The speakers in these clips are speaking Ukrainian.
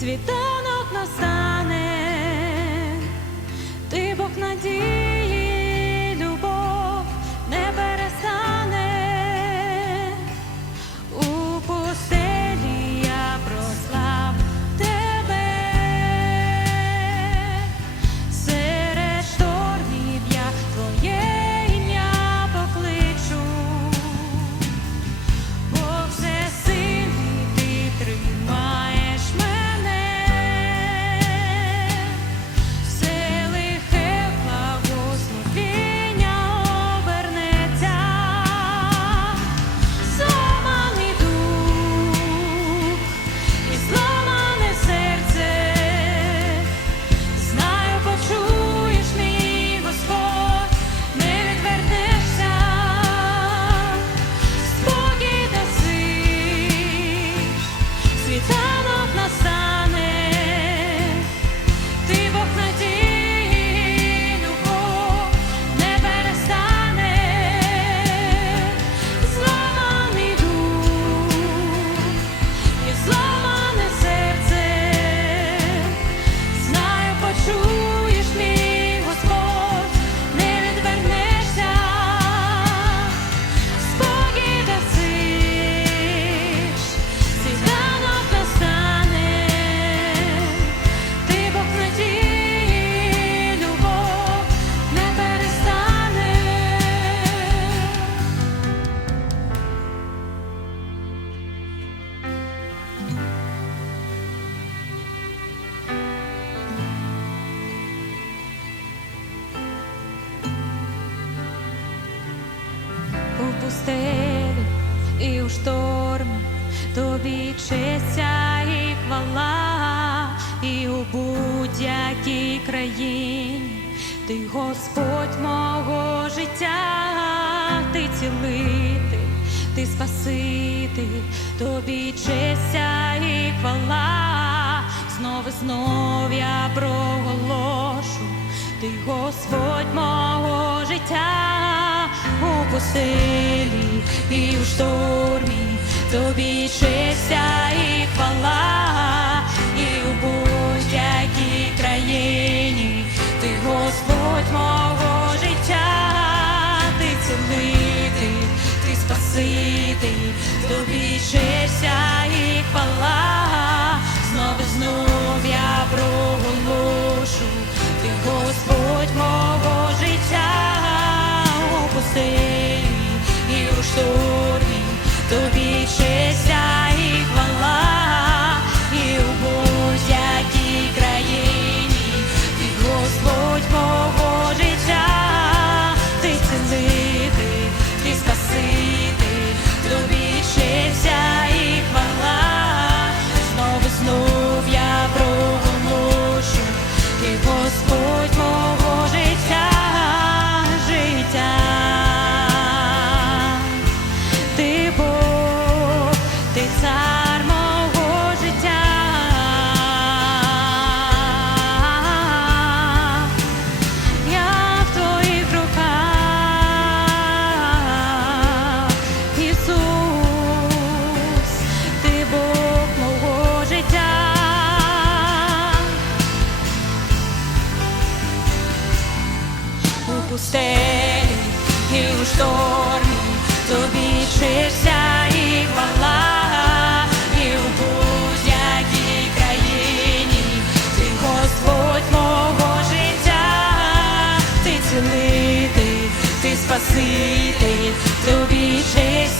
світанок настане, ти Бог надії, і у штормі, тобі честь і хвала, і у будь-якій країні, ти Господь мого життя, ти цілитель, ти спаситель, тобі честь і хвала, знов і знов я проголошу, ти Господь мого життя у пустелі і у штормі, тобі честь і хвала, і у будь-якій країні, ти Господь мого життя, ти цілитель, ти спаситель, тобі честь і хвала, знов і знов я проголошу, ти Господь пустелі і у штормі, тобі чишся і хвала, і у будь-якій країні, ти Господь мого життя, ти цілитель, ти Спаситель, тобі честь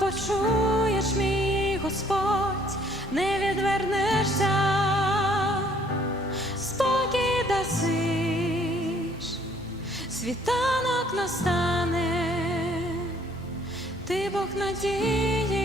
почуєш, мій Господь, не відвернешся, спокій дасиш, світанок настане, ти Бог надії,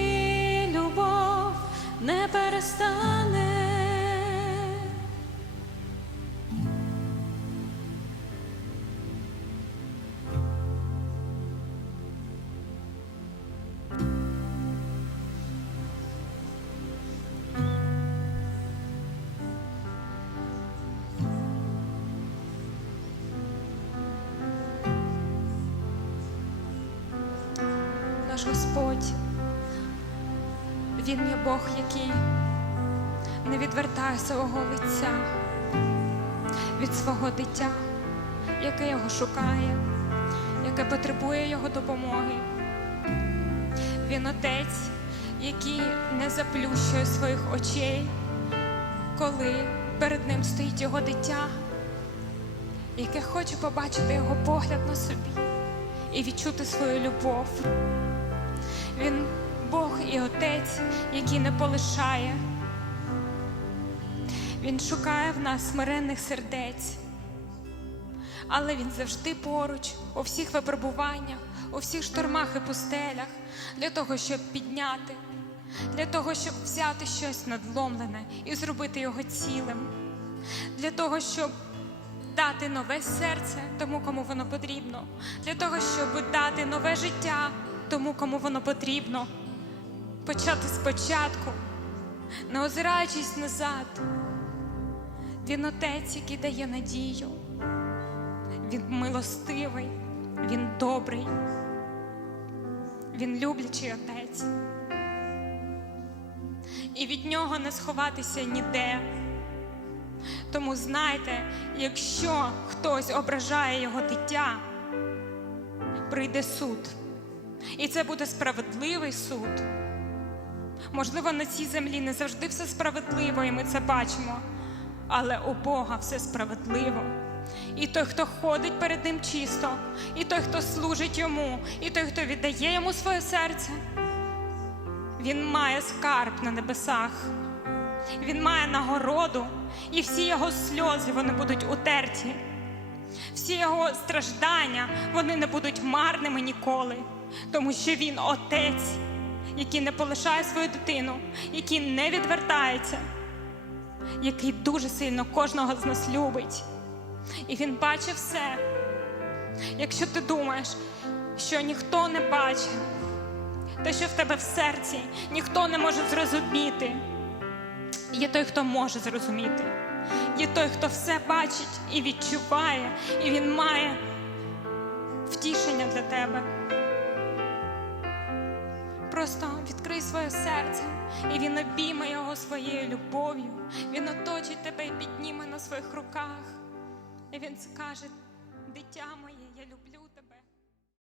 Наш Господь, Він є Бог, який не відвертає свого лиця від свого дитя, яке його шукає, яке потребує його допомоги. Він отець, який не заплющує своїх очей, коли перед ним стоїть його дитя, яке хоче побачити його погляд на собі і відчути свою любов. Він Бог і Отець, який не полишає. Він шукає в нас смиренних сердець, але він завжди поруч у всіх випробуваннях, у всіх штормах і пустелях для того, щоб підняти, для того, щоб взяти щось надломлене і зробити його цілим, для того, щоб дати нове серце тому, кому воно потрібно, для того, щоб дати нове життя тому, кому воно потрібно. Почати спочатку, не озираючись назад. Він отець, який дає надію. Він милостивий, він добрий, він люблячий отець. І від нього не сховатися ніде. Тому знайте, якщо хтось ображає його дитя, прийде суд. І це буде справедливий суд. Можливо, на цій землі не завжди все справедливо, і ми це бачимо. Але у Бога все справедливо. І той, хто ходить перед ним чисто, і той, хто служить йому, і той, хто віддає йому своє серце, він має скарб на небесах. Він має нагороду, і всі його сльози вони будуть утерті. Всі його страждання вони не будуть марними ніколи, тому що він отець, який не полишає свою дитину, який не відвертається, який дуже сильно кожного з нас любить. І він бачить все. Якщо ти думаєш, що ніхто не бачить, те, що в тебе в серці, ніхто не може зрозуміти. Є той, хто може зрозуміти. Є той, хто все бачить і відчуває, і він має втішення для тебе. Просто відкрий своє серце, і він обійме його своєю любов'ю. Він оточить тебе і підніме на своїх руках. І він скаже: Дитя